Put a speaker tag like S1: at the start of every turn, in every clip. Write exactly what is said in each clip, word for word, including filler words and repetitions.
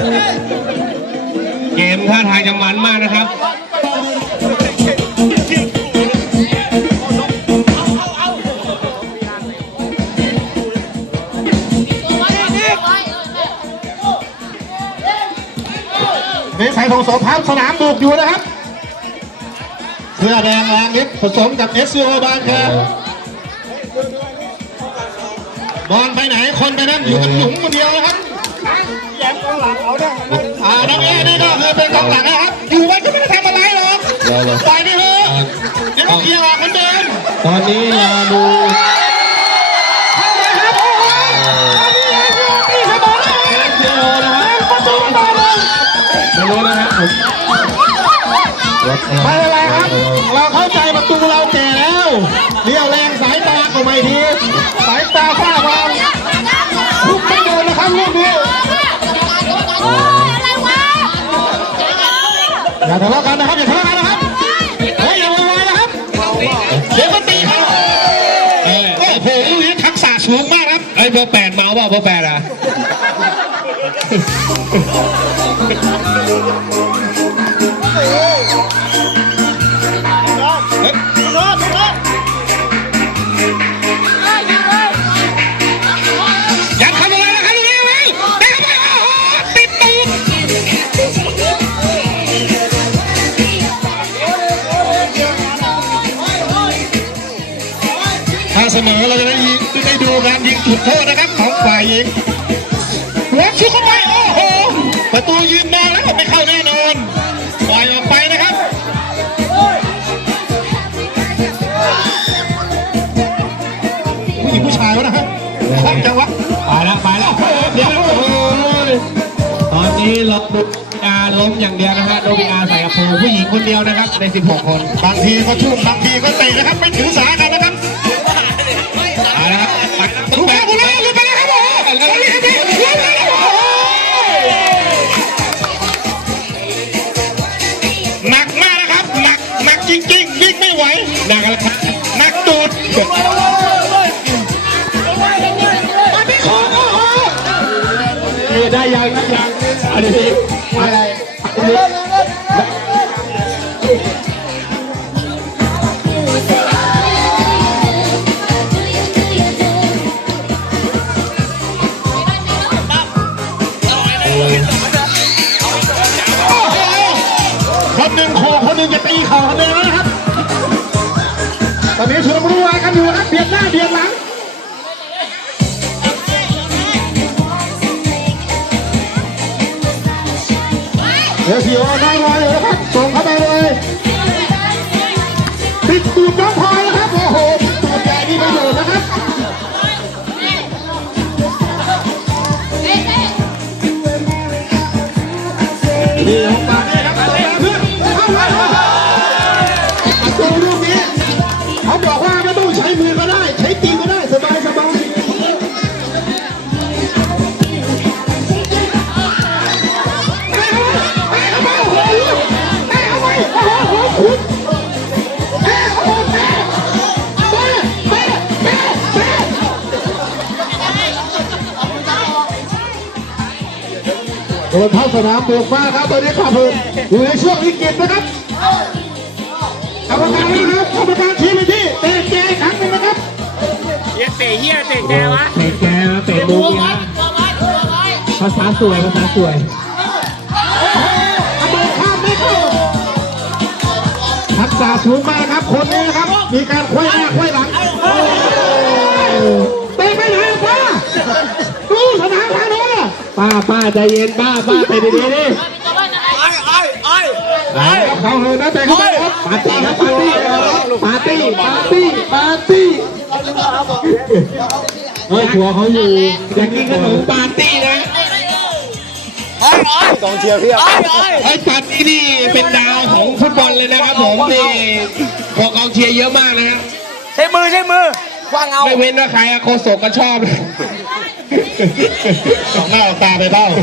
S1: เกมท่าทางจะมันมากนะครับ
S2: เวสายทองโสภาสนามบุกอยู่นะครับเสื้อแดงแรงนิดผสมกับเอสซีโอบางแคบอลไปไหนคนไปนั่นอยู่กับหนุ่มคนเดียวนะครับอ่านักเอะนี่ก็คือเป็นกองหลังนะครับอยู่ไว้ก็ไม่ได้ทำอะไรหรอกปล่อยไปเถอะเดี๋ยวเคลียร์ออกเหมือนเดิม
S1: ตอนนี้เราดู
S2: เข้าไปครับโอ้โหตอนนี้เอสซีโอตีเสมอแล้ว
S1: เอสซีโอนะครับ
S2: ประตูต่อเลย
S1: ไม่รู้นะครับผม
S2: ไม่เป็นไรครับเราเข้าใจประตูเราแก่แล้วเลี้ยวแรงสายตาก็ไม่ดีสายตาฝ้าวางทุกไม่โดนนะครับลูกนี้อย่าทะเลาะกันนะครับอย่าทะเลาะกันนะครับเฮ้ยอย่าโวยวายนะครับเดี๋ยวก็ตีเขาโอ้โหลูกนี้ทักษะสูงมากครับ
S1: ไอ้เบอร์แปดเมาเปล่าเบอร์แปดอ่ะ
S2: อย่าทำอะไรนะครับลูกนี้เว้ยเตะเข้าไปโอ้โหติดตูดถ้าเสมอเราจะได้ยิงได้ดูการยิงจุดโทษนะครับของฝ่ายหญิงหัวชุกเข้าไปโอ้โหประตูยืนนอนแล้วไม่เข้าแน่นอนปล่อยออกไปนะครับผู้หญิงผู้ชายวะนะฮะคล่องจังวะ
S1: ไปแล้วไปแล้วเดี๋ยวโอ้โหตอนนี้เราดูอาล้มอย่างเดียวนะฮะโดบิอาใส่กระโปรงผู้หญิงคนเดียวนะครับในสิบหกคน
S2: บางทีก็ทุ่มบางทีก็เตะนะครับไม่ถือสากันนะครับ
S1: ไปแล้วครับไปแล้ว
S2: ถูกแล้วถูกแล้วถูกไปแล้วครับโอ้โหถูกไปแล้วหนักมากนะครับหนักหนักจริงๆวิ่งไม่ไหว
S1: หนักแล้วครับ
S2: หนักตูดมันไม่คอโอ้โห
S1: ได้ยังได้ยังอันนี้อะไร
S2: คนหนึ่งโคคนหนึ่งจะตีเข่าคนเดียวนะครับตอนนี้ชุลมุนวุ่นวายกันอยู่นะครับเบียดหน้าเบียดหลังเดี๋ยวพี่โอ้ได้บอลอยู่นะครับส่งเข้าไปเลยติดตูดน้องพลอยนะครับโอ้โหตัวใหญ่นี่ประโยชน์นะครับนี่ออกมาเนี่ยครับตัวเพื่อนเข้าไปประตูลูกนี้เขาบอกว่าไม่ต้องใช้มือก็ได้ใช้ตีนก็ได้สบายสบายโดนเท้าสนามบวกมาครับตอนนี้ขาดพื้นอยู่ในช่วงวิกฤตนะครับกรรมการนะครับกรรมการชี้ไปที่เตะแกอีกครั้งหนึ่งนะครับ
S3: เฮียเตะเฮียเตะแกวะ
S1: เตะแกนะเตะมุกนะภาษาสวยภาษาสวย
S2: กระโดดข้ามไม่เข้าทักษะสูงมากครับคนนี้นะครับมีการควยหน้าควยหลังเตะไปไหนป้าดูสนามทางโน้นอ่ะ
S1: ป้าป้าใจเย็นป้าป้าเตะดีๆดิ
S2: ไอ้เขาเลยนะเตะเข้าไปครับ
S1: ปาร์ตี้ครับปาร์ตี้ปาร์ตี้ปาร์ตี้ปาร์ตี้เฮ้ยหัวเขาอยู่อยากกินขนมปาร์ตี้นะ
S3: กองเชียร์เพียบ
S1: ไอ้ปาร์ตี้นี่เป็นดาวของฟุตบอลเลยนะครับผมนี่พอกองเชียร์เยอะมากนะฮะ
S3: ใช้มือใช้มือคว้างเอา
S1: ไม่เว้นว่าใครอะโคศกก็ชอบ
S2: ออกหน้าออกตาไปเบ้า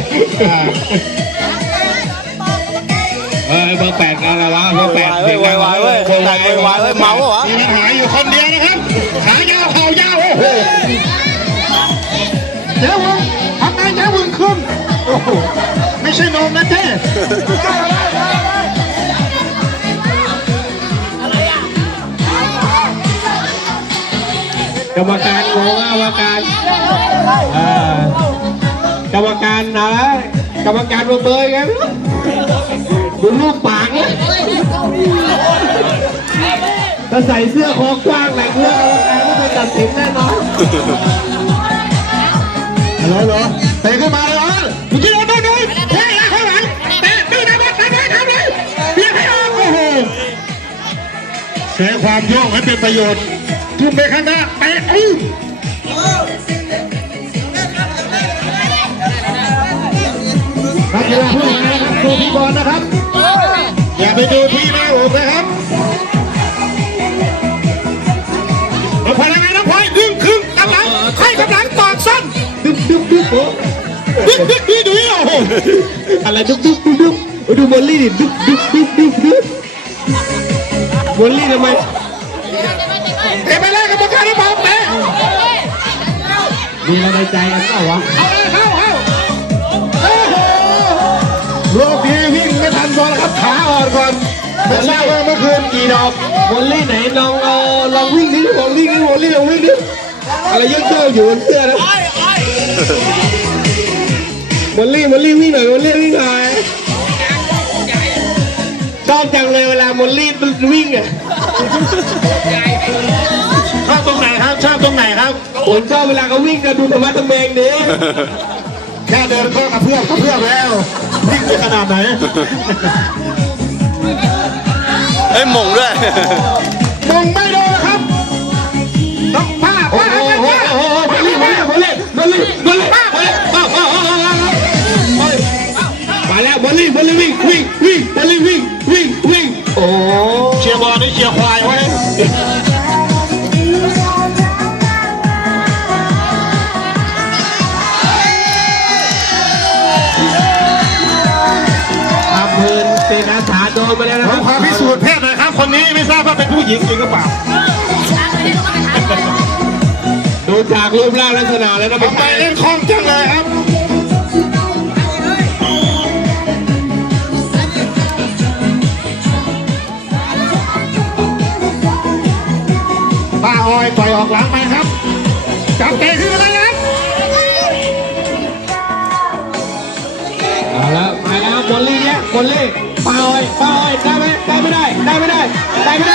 S1: เออเบอร์แปดกันแล้ววะเบอร์แปด
S3: เว้ยเว้ยเว้ยเว้ยเว้ยเว้ยเว้ยเว้ยเมาเหรอ
S2: มีปัญหาอยู่คนเดียวนะครับขายาวเข่ายาวโอ้โหเจ้าวังทำไงเจ้าวังขึ้นโอ้โหมีไม่ใช่นมนะเจ้
S1: กรรมการงงกรรมการเอ่อกรรมการอะไรกรรมการเบอร์เบอร์ไงไม่รู้ดูรูปปากเนี่ยถ้าใส่เสื้อคอกว้างไหนเพื่อกรรมการก็ไปตัดสินแน่นอน
S2: เหรอเหรอเตะขึ้นมาเลยเหรอมึงจะโดนโดนโดนเฮ้ยข้างหลังเตะดื้อนะบอลทำเลยทำเลยเบียดให้ออกโอ้โหใช้ความโยกให้เป็นประโยชน์ทุ่มไปข้างหน้าเตะอื้อนักกีฬาผู้ชายนะครับดูพี่บอลนะครับอย่าไปดูที่หน้าอกนะครับเอาพลังงานน้ำพายครึ่งครึ่งกำลังให้กำลังตอกสั้น
S1: ดุ๊บดุ๊บดุ๊บโอ้
S2: ดึกดึกดีดูโอ้โห
S1: อะไรดุ๊บดุ๊บดุ๊บดุ๊บดูบอลลี่ดิดุ๊บดุ๊บดุ๊บดุ๊บดุ๊บบอลลี่ทำไม
S2: เตะไปเลยกรรมการได้บอกเตะ
S1: มีอะไรในใจกันเปล่าวะ
S2: เอาเลยเข้าเข้าโอ้โหโลกนี้วิ่งไม่ทันบอลครับขาอ่อนก่อนไม่ทราบว่าเมื่อคืนกี่ดอก
S1: บอลลี่ไหนลองเอาลองวิ่งดิลองวิ่งดิบอลลี่ลองวิ่งดิอะไรเยอะเยอะอยู่บนเสื้อนะบอลลี่บอลลี่วิ่งหน่อยบอลลี่วิ่งหน่อยชอบจังเลยเวลาบอลลี่วิ่งอ่ะ
S2: ชอบตรงไหนครับชอบตรงไหนครับ
S1: ผมชอบเวลาเขาวิ่งกันดูธรรมะตะเมงดิ
S2: แค่เดินก็กระเพื่อมกระเพื่อมแล้ววิ่งจะขนาดไหน
S3: เฮ้ยหม่งด้วย
S2: มงไม่โดนครับต้องผ้า
S1: โอ้
S2: ผ้า
S1: โห
S2: ผ้า
S1: โอ้โหบอลลี่บอลลี่บอลลี่บอลลี่บอลลี่บอลลี่มาแล้วบอลลี่บอลลี่วิ่งวิ่งวิ่งบอลลี่วิ่งวิ่งวิ่งโอ้
S2: เชียร์บอลนี่เชียร์ควายไว้
S1: ทำเพลินเป็นอาสาโดนไปแล้วนะ
S2: ผ
S1: ครั
S2: ม
S1: บ
S2: ขอพิสูจน์เพศหน่อยครับคนนี้ไม่ทราบว่าเป็นผู้หญิงจริงหรือเปล่า
S1: ดูจากรูปร่างลักษณะแล้วนะ
S2: ทำไมเล่นคล่องจังเลยครับป้าออยปล่อยออกหลังไปครับจับเตะขึ้นมาเลยครับ
S1: เอาละมาแล้วบอลลี่เนี่ยบอลลี่ปาอ้อยปาอ้อยได้ไหมได้ไม่ได้ได้ไม่ได้ได้ไม่ได้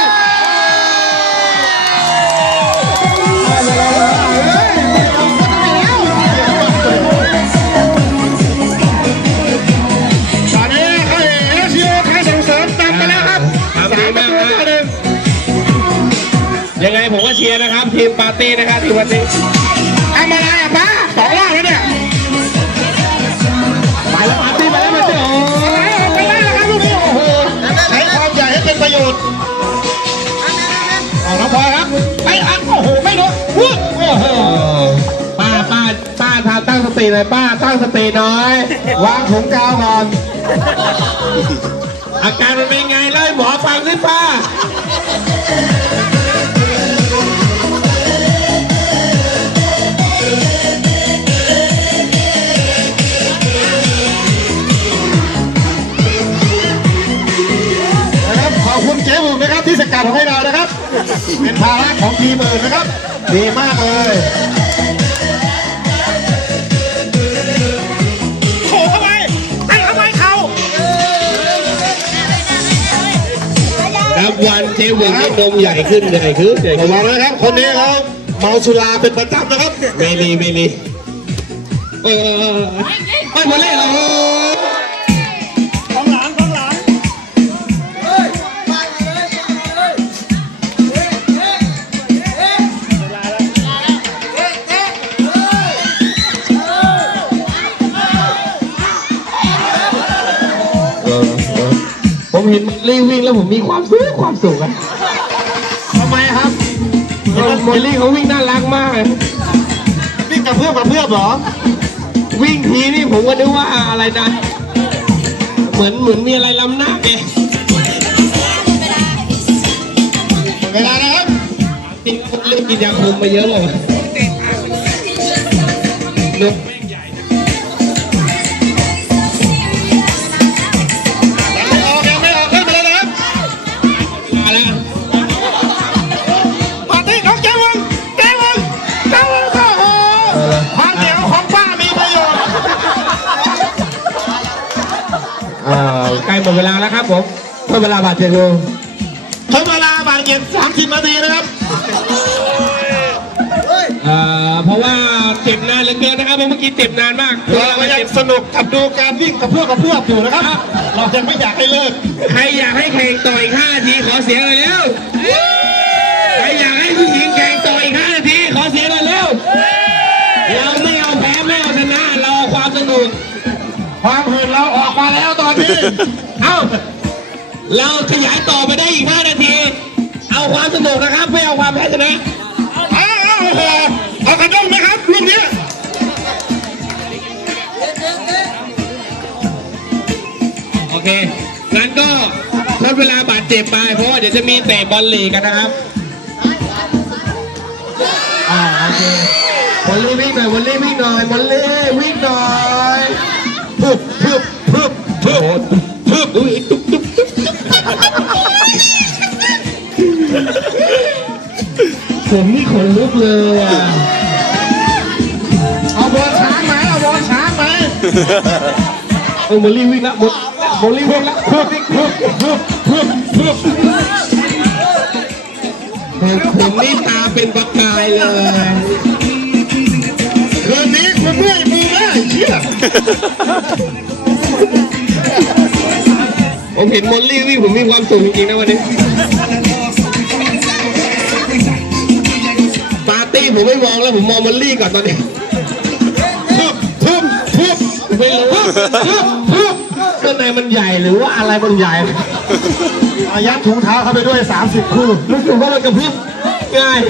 S2: ตอนนี้ให้เอสยูไทยส่งเสริมตามไปแล้วครับสามประตูต่อหนึ่ง
S1: ยังไงผมก็เชียร์นะครับทีมปาร์ตี้นะครับทีมปาร์ตี้
S2: ทำอะไรอ่ะป้าสองรอบแล้วเนี่ย
S1: ไปแล้วปาร์ตี้ไปแล้วปาร์ตี้โอ้
S2: ไปได้แล้วครับลูกนี้โอ้โหใช้ความใหญ่ให้เป็นประโยชน์เอาน้องพลอยครับไปอัดโอ้โหไม่โดนวุ้ยโอ้โห
S1: ป้าป้าป้าทาตั้งสติหน่อยป้าตั้งสติหน่อยว
S2: างถุงกาวก่อน
S1: อาการมันเป็นไงเลยหมอฟังสิป้า
S2: นะครับขอบคุณเจ๊บุ๋มนะครับที่สกัดให้เรานะครับ เป็นภาระของทีมอื่นนะครับดีมากเลยโขเข้าไปให้เข้าไปเขา
S1: นับวันเจ๊หวงนี่นมใหญ่ขึ้นใหญ่ขึ้นใหญ่
S2: ระ
S1: ขึ้น
S2: วังนะครับคนนี้เขาเมาสุราเป็นประจำนะครับ
S1: ไม่รีไม่รีเออไม่บอลลี่เหรอ
S2: ของหลังของหลัง
S1: ผมเห็นลี่วิ่งแล้วผมมีความสุขความสุขอะ
S2: ทำไมครับ
S1: มอลลี่เขาวิ่งน่ารักมากเลย
S2: วิ่งกับเพื่อนกับเพื่อนเหรอ
S1: วิ่งทีนี่ผมก็นึกว่าอะไรนะ เหมือนเหมือนมีอะไรล้ำหน้าไง
S2: เวลานะครับ
S1: จริงๆเล่นกินยาคุมมาเยอะเลยนุกใกล้หมดเวลาแล้วครับผมเพิ่มเวลาบาดเจ็บลง
S2: ทดเวลาบาดเจ็บสามสิบนาทีนะครับ
S1: เอ่อเพราะว่าเจ็บนานเหลือเกินนะครับเพราะเมื่อกี้เจ็บนานมาก
S2: เราก็ยังสนุกกับดูการวิ่งกับเพื่อนกับเพื่อนอยู่นะครับ เรายังไม่อยากให้เลิก
S1: ใครอยากให้แข่งต่ออีกห้านาทีขอเสียงหน่อยเร็วใครอยากให้ผู้หญิงแข่งต่ออีกห้านาทีขอเสียงหน่อยเร็วเราไม่เอาแพ้ไม่เอาชนะเราเอาความสนุก
S2: ความหื่นเราออกมาแล้วตอนนี้
S1: เอ้าเราขยายต่อไปได้อีกห้านาที เอาความสนุกนะครับไม่เอาความแพ้ชนะ
S2: เอาเอาโอ้โหเอากระด้งไหมครับลูกนี้
S1: โอเคงั้นก็ลดเวลาบาดเจ็บไปเพราะว่าเดี๋ยวจะมีเตะบอลลีกกันนะครับอ่าโอเคบอลลี่วิ่งหน่อยบอลลี่วิ่งหน่อยบอลลี่วิ่งหน่อยพึบพึบพึบพึบพึบอุ้ยตุ๊บตุ๊บตุ๊บผมนี่ขนลุกเลยอ่ะ
S2: เอาบอลช้างไหมเอาบอลช้างไหม
S1: เออบอลลี่วิ่งแล้วบอลบอลลี่วิ่งแล้วพึบพึบพึบพึบพึบผมนี่ตาเป็นประกายเลย
S2: คืนนี้คุณเมื่อยมือแล้วเชี่ย
S1: ผมเห็นมอลลี่วิ่งผมมีความสุขจริงๆนะวันนี้ปาร์ตี้ผมไม่มองแล้วผมมองมอลลี่ก่อนตอนนี้พึบพึบพึบไม่รู้ว่าพึบพึบข้างในมันใหญ่หรือว่าอะไรมันใหญ่
S2: อายัดถุงเท้าเข้าไปด้วยสามสิบคู่
S1: รู้สึกว่ามันกระพริบง่าย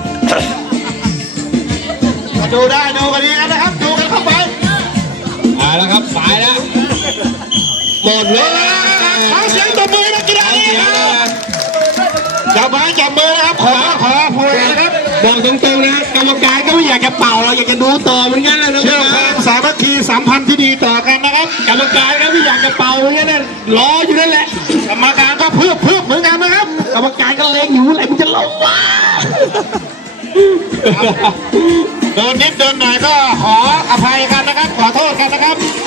S2: ดูได้ดูกันดีกันนะครับ ดูกันเข้าไป
S1: เอาแล้วครับสายแล้วหมดเวลา
S2: ขอเสียงตบมือนักกีฬา
S1: เอา
S2: นี้
S1: เสียง
S2: ค
S1: เล
S2: รับ
S1: ยนะ
S2: จับไม้จับมือนะครับ ขอขอพรนะครับ
S1: บอกตรงๆนะกรรมการก็ไม่อยากจะเป่าเราอยากจะดูต่อเหมือนกันนะน้อง
S2: เชื่อค
S1: นะ
S2: วามสามัคคีสัมพันธ์ที่ดีต่อกันนะครับ
S1: กรรมการก็ไม่อยากจะเป่าเหมือนกันนะรออยู่นั่นแหละ
S2: กรรมการก็เพื่อเพื่อเหมือนกันนะครับ
S1: กรรมการก็เล็งอยู่อะไรมันจะลงวะ
S2: โดนนิดโดนหน่อยก็ขออภัยกันนะครับ ขอโทษกันนะครับ